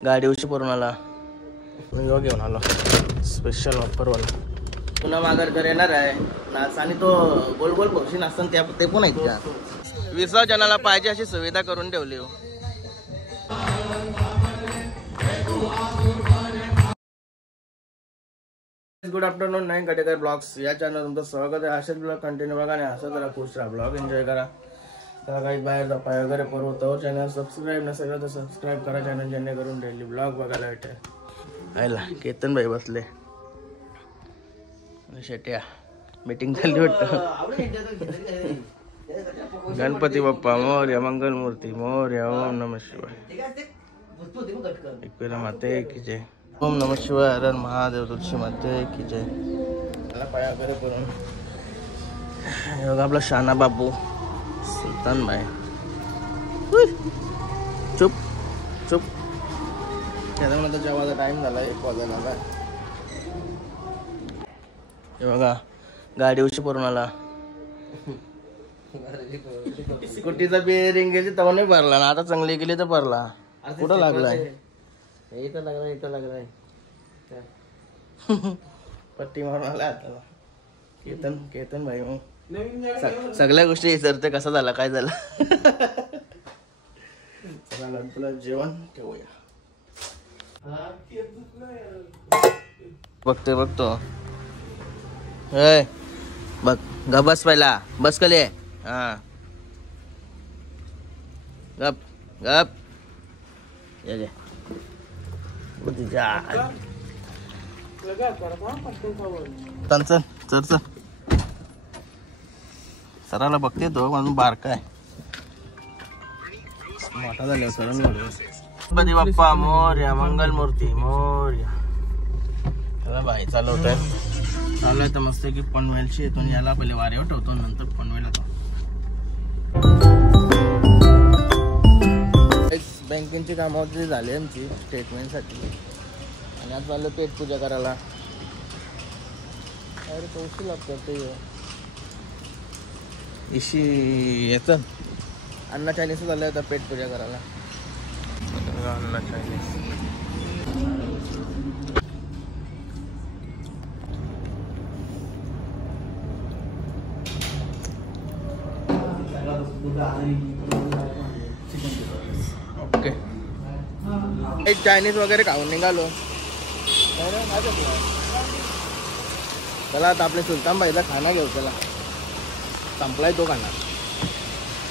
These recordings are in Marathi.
गाडी उशी परून आला मी घेऊन आलो स्पेशल ऑफरवाला. पुन्हा माघार घर येणार आहे नाच आणि तो गोल गोल पक्षी नाचतात ते पण आहेत का. विसर्जनाला पाहिजे अशी सुविधा करून ठेवली हो. Good afternoon nine Katekar blogs या चॅनल तुमचं स्वागत आहे. असेच ब्लॉग कंटिन्यू बघा आणि असं जरा खुश राहा, ब्लॉग एन्जॉय करा. तर काही बाहेर पाय वगैरे करू तो चॅनल सबस्क्राईब नसेल तर सबस्क्राईब करा चॅनल, जेणेकरून डेली ब्लॉग बघायला भेटेल. आयला केतन भाई बसले शेट्या मीटिंग झाली वाटतं. गणपती बाप्पा मोरया, मंगल मूर्ती मोरया, ओम नमः शिवाय, एकविरा माते की जय, ओम नमः शिवाय, हर हर महादेव, तुलसी माते की जय. मला पाया वगैरे करून आपला शाना बापू सुलतान भाई चुप चुप. त्याच्यामुळे जेवायचा टाइम झाला 1 वाजायला. हे बघा गाडी उशी परून आला. स्कूटीचा बेरिंग गेली तेव्हा नाही भरला ना, आता चांगली गेली तर भरला. कुठं लागलाय? इथं लागलाय, इथं लागलाय. पट्टी मारून आला आता केतन भाई. मग सगळ्या गोष्टी विचारते कसा झाला काय झाला. चला तुला जेवण ठेवूया. बघतो बघ ग बस पहिला बस कले. हा गप गप ये चल सराला बघते तो म्हणून बारका आहे मोठा झाला. सर गणपती बाप्पा मोरया, मंगल मूर्ती मोरया. त्याला बाई चालवतोय चालू तर मस्त की पनवेलची येथून याला पहिले वाऱ्यावर ठेवतो नंतर पनवेलला तो. बँकेची कामावरती झाली आमची स्टेटमेंटसाठी आणि आज चाललं पेट पूजा करायला. अरे पैसे लागतात इशी येतं अण्णा चायनीज झालं आता पेट पूजा करायला. अण्णा चायनीज ओके. एक चायनीज वगैरे खाऊन निघालो. चला आता आपले सुलतान भाईचा खाना घेऊ. चला संपलाय तो खाना.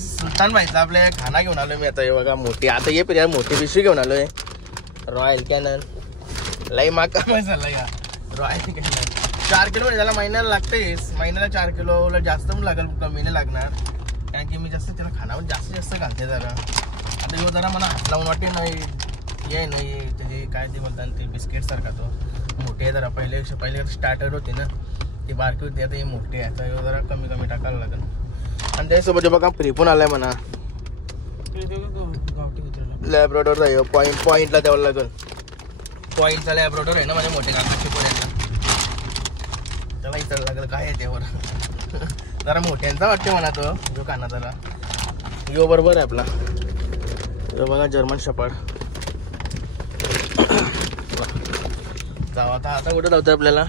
सुलतान भाईचा आपले खाना घेऊन आलोय मी आता. हे बघा मोठी आता ये पिरिया मोठी पिशवी घेऊन आलोय. रॉयल कॅनन लई माका झाला या रॉयल कॅनन 4 किलो त्याला महिन्याला लागतेच. महिन्याला 4 किलो जास्त पण लागेल, कमी नाही लागणार कारण की मी जास्त त्याला खानावर जास्त घालते जरा. आता ह्यो जरा मला हात लावून वाटे नाही ये नाही त्याची काय ते बोलतात ते बिस्किट सारखा तो मोठे आहे जरा. पहिले स्टार्टर होती ना ती बारकी होती, आता हे मोठे आहे. आता ह्यो जरा कमी टाकायला लागेल. आणि त्यासोबत बघा फ्री पण आलाय म्हणा लॅब्रोडोर आहे. पॉईंटला द्यावं लागेल. पॉईंटचा लॅब्रोडोर आहे ना माझ्या मोठ्या काकाची पोऱ्यांना. त्याला इथं लागेल काय आहे त्यावर जरा मोठ्यांचा वाटते म्हणा तो जो काना जरा. यो बरोबर आहे आपला. यो बघा जर्मन शपाड. जाऊ आता कुठं जाऊतोय आपल्याला.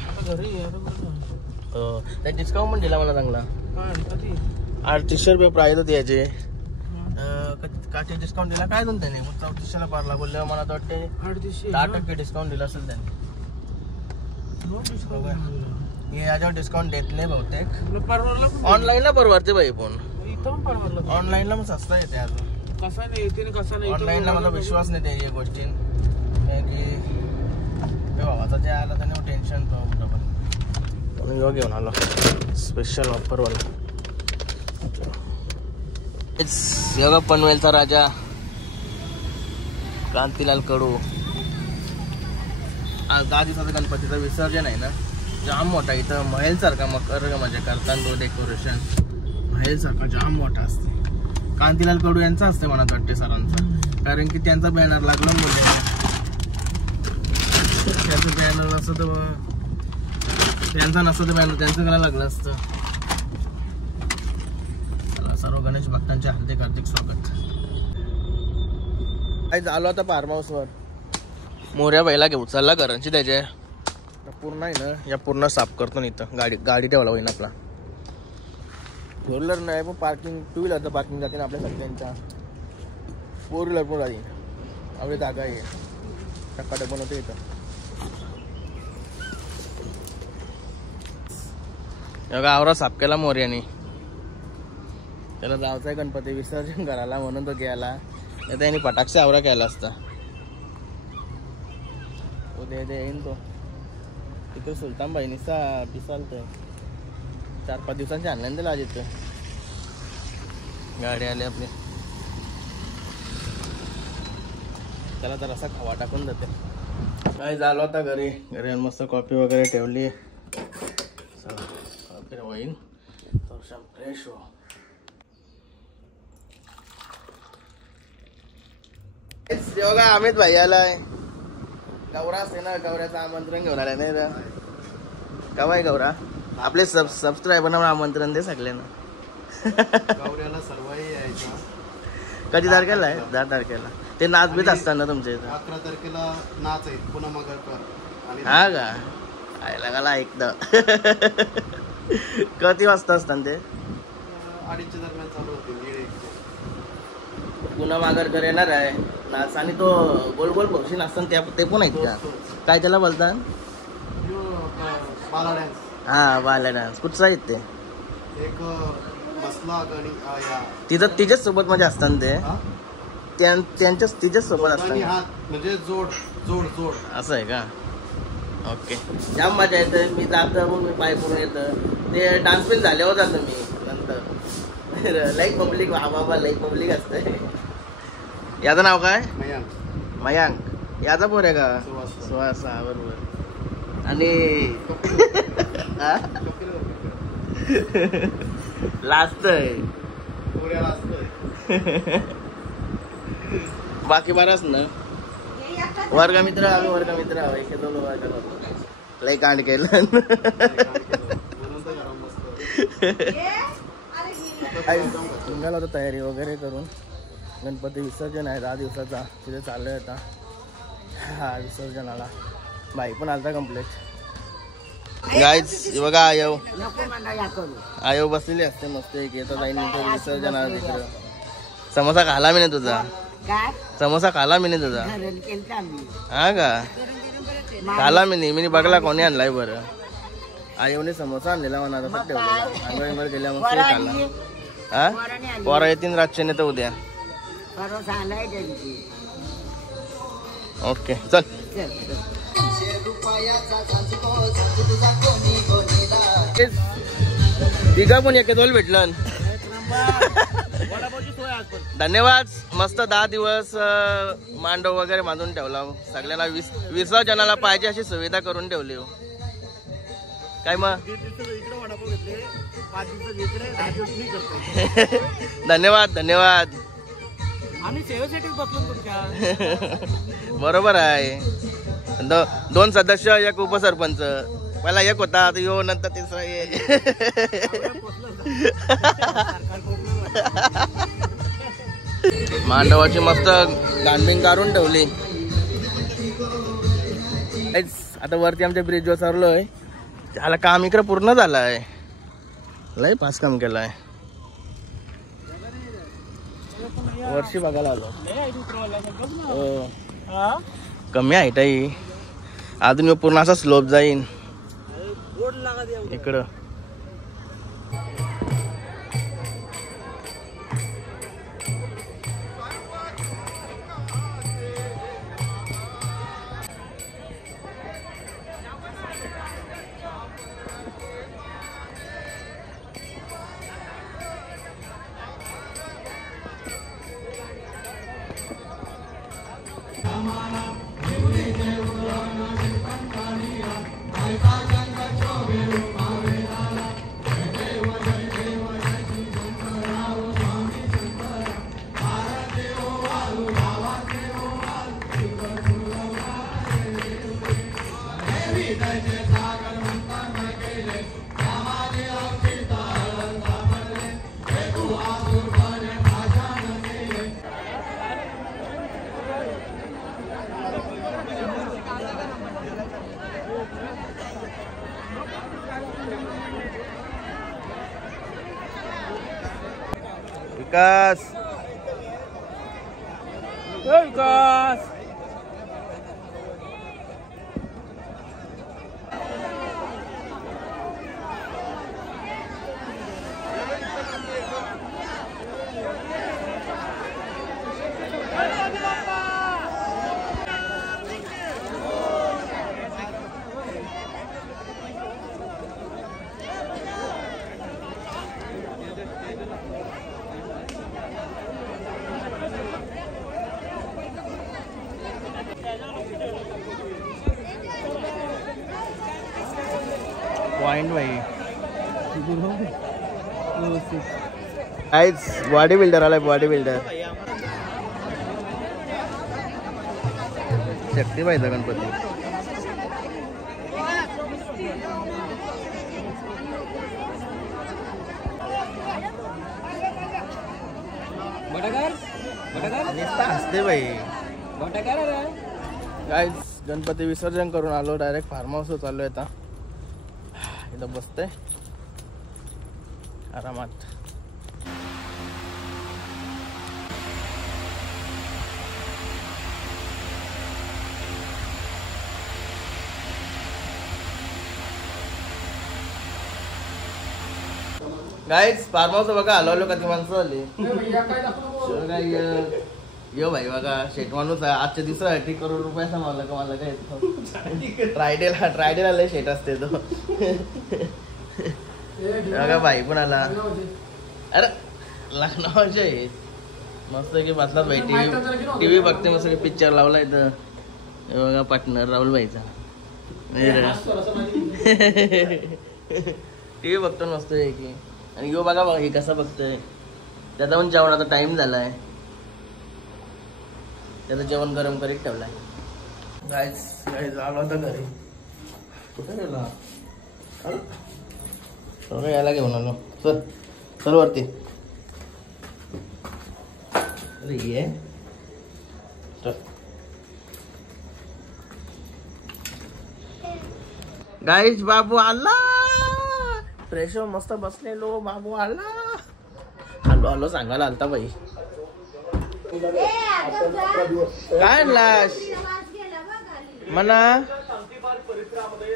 हो त्या डिस्काउंट पण दिला मला चांगला. 3800 रुपये प्राईज होती याची. काचे डिस्काउंट दिला काय दोन त्याने 3400ला पारला बोलले. मला तर वाटते 10% डिस्काउंट दिला असेल त्याने. हे याच्यावर डिस्काउंट देत नाही बहुतेक. ऑनलाईनला परवडते बाई पण ऑनलाईनला मग स्वस्त येते. अजून ऑनलाईनला मला विश्वास नाही त्या गोष्टी की भावाचा जे आला त्याने टेन्शन म्हणून यो घेऊन आलो स्पेशल ऑफरवाला. योगा पनवेलचा राजा कांतीलाल कडू. आज 10 दिवसाचं गणपतीचं विसर्जन आहे ना, जाम मोठा. इथं महल सारखा मकर म्हणजे करतात तो डेकोरेशन. महल सारखा जाम मोठा असते. कांतीलाल कडू यांचा असते म्हणत वाटते सरांचा, कारण की त्यांचा बॅनर लागला बोलले. त्यांचं बॅनर असं तर त्यांचा नसतं तर बॅनर त्यांचं करायला लागलं असतं. सर्व गणेश भक्तांचे हार्दिक स्वागत. आज आलो आता फार्म हाऊसवर. मोऱ्या बाईला घेऊ चालला घरांची त्याचे पूर्ण आहे ना, या पूर्ण साफ करतो इथं. गाडी ठेवला होईल आपला. फोर व्हीलर नाही पण पार्किंग, टू व्हीलरचं पार्किंग जाते ना आपल्या सगळ्यांच्या. फोर व्हीलर पण राहील आपली जागा आहे. टक्काटक बनवतो इथं. एवढा आवरा साफ केला मोर्याने. त्याला जायचं आहे गणपती विसर्जन करायला म्हणून तो घ्यायला. नाही त्याने पटाक्षे आवरा केला असता. उद्या येईन तो. तिथे सुलतान बहिणीचा पिसालतोय. 4-5 दिवसांची ऑनलाईन दिला आज इथं. गाडी आली आपली. त्याला तर असा खवा टाकून जाते. काय झालं आता घरी मस्त कॉफी वगैरे ठेवली. कॉफी होईल तर फ्रेश हो. बघा अमित भाई आलाय. गौरा असते ना, गौऱ्याचं आमंत्रण घेऊन आलाय नाही तर. कवाय गौरा आपले सबस्क्रायबरना आमंत्रण दे सगळ्यांना. गौऱ्याला सर्वही यायचा. कधी तारखेला आहे? 10 तारखेला. ते नाच बीत असतात ना तुमच्या इथं? 11 तारखेला नाच आहे पुन्हा मगरकर. हा का? आयला गाला ऐकतं. किती वाजता असतात ते? 2:30 दरम्यान चालू होते. पुन्हा मागरकर येणार आहे नाच. आणि तो गोल गोल पक्षी असतात ते पण आहेत का? काय त्याला बोलतात? बाला डान्स. हा बाला डान्स. कुठचा आहेत ते? एक मसला गणी तिथं तिच्याच सोबत म्हणजे असतात ते. त्यांच्याच तिच्याच सोबत असतात म्हणजे जोड जोड जोड असं आहे का? ओके. जाम मजा येते. मी जातो मग मी पाय करून येतं. ते डान्स पण झाल्यावर जातो मी नंतर. Like public. बाबा लाईक पब्लिक असतंय. याचं नाव काय? मयांक. याचा पोर आहे का? सुहास. बरोबर. आणि लाजतय. बाकी बराच ना वर्गमित्र. आम्ही वर्गमित्र आहोत. 2 वर्ग लई कांड केलं. निघाला होता तयारी वगैरे करून. गणपती विसर्जन आहे 10 दिवसाचा. तिथे चाललोय आता. हा विसर्जनाला. बाई पण आलता कम्प्लीट. गाईज बघा आयो बसलेली असते मस्त. एक येतं जाईन विसर्जनाला तिकडं. समोसा खाला मी नाही तुझा? समोसा खाला मी नाही तुझा? हा का? खाला मी नाही. मी बघला कोणी आणलाय बरं. आयोने समोसा आणलेला म्हणा. तसं ठेवलेला अंगवर गेल्या मग ते खाला. हा पोरा येतील रातचे नाही तर उद्या. ओके चल. तिघा पण एके दोल भेटलं. धन्यवाद. मस्त 10 दिवस मांडव वगैरे बांधून ठेवला. सगळ्यांना विसर्जनाला पाहिजे अशी सुविधा करून ठेवली. काय मग? धन्यवाद धन्यवाद. आम्ही सेवेसाठीच बसलो तुमच्या. बरोबर आहे. 2 सदस्य, 1 उपसरपंच. पहिला 1 होता, आता यो नंतर 3रा ये. मांडवाची मस्त गाणबिंग काढून ठेवली. आता वरती आमच्या ब्रिजवर सरलोय. त्याला काम इकडे पूर्ण झालं आहे. लय पास काम केलं आहे. वर्षी बघायला आलो. कमी हाईट आहे अजून. पूर्ण असा स्लोप जाईन इकडं. विकास विकास पॉइंट भाई बॉडी बिल्डर आलाय बॉडी बिल्डर शक्ती पाहिजे गणपती हसते भाई गाईज गणपती विसर्जन करून आलो डायरेक्ट फार्म हाऊस चाललोय आता इथं बसतोय आरामात गाईज फार्म हाऊस बघा हलवलो का ती माणसं आली यो भाई बघा शेट माणूस आहे आजच्या दिवसा 8 करोड रुपये सांभाळला का मला काय ट्रायडेला लय शेट असते तो बघा भाई पण आला अरे लग्नाचे मस्त की बसला भाई टीव्ही बघते मस्त पिक्चर लावलाय तर बघा पार्टनर राहुल भाईचा टीव्ही बघतो मस्त आहे की आणि यो बघा हे कसं बघतोय त्याचा पण जेवणाचा टाइम झालाय त्याचं जेवण गरम करीत ठेवलाय गाईज आलो होता घरी कुठे गेला याला घेऊन आलो चल चल वरती अरे ये गाईज बाबू आला फ्रेश मस्त बसलेलो बाबू आला आलो आलो सांगायला आलता बाई काय आणलास मना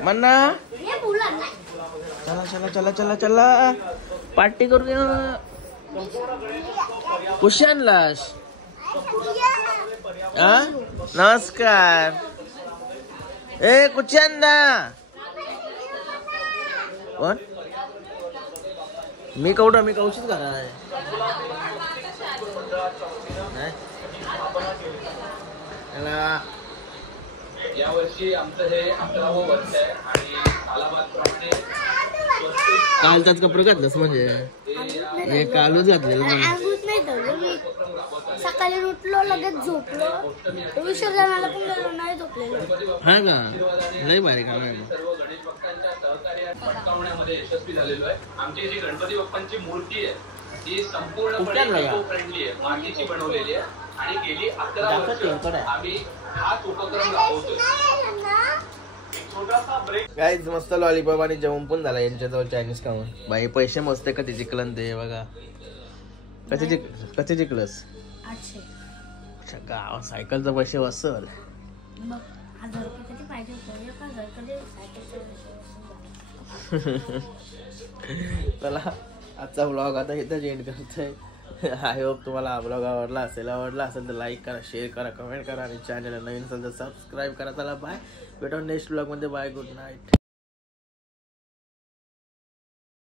मना चला चला चला चला चला पार्टी करूया कुशी आणलास नमस्कार ए कुशी आणला कोण मी कौशीच करा या वर्षी आमचं हे 11वं वर्ष आहे आणि कालाबादप्रमाणे कालचाच कपडे घातलंस म्हणजे हे कालच घातलेलं सकाळी उठलो लगेच झोपलो विसर्जनाला पण गेलो नाही झोपलेलो हा का लय भारी का सर्व गणेश भक्तांच्या सहकार्यात पटकावण्यामध्ये यशस्वी झालेलो आहे आमची जी गणपती बाप्पांची मूर्ती आहे ती संपूर्णपणे इको फ्रेंडली आहे मातीची बनवलेली आहे आणि गेली 11 वर्ष आम्ही हाच उपक्रम राबवतोय गाईज मस्त लॉलीपॉप आणि जेवण पण झाला यांच्याजवळ चायनीज खाऊन बाई पैसे मस्त कधी जिंकलं ते बघा कसे जिंकलंस गाव सायकलचा पैसे वसल चला आजचा ब्लॉग आता इथं एंड करतोय आय होप तुम्हाला हा ब्लॉग आवडला असेल तर लाईक करा शेअर करा कमेंट करा आणि चॅनलला नवीन असेल तर सबस्क्राईब करा चला बाय भेटून नेक्स्ट ब्लॉग मध्ये बाय गुड नाईट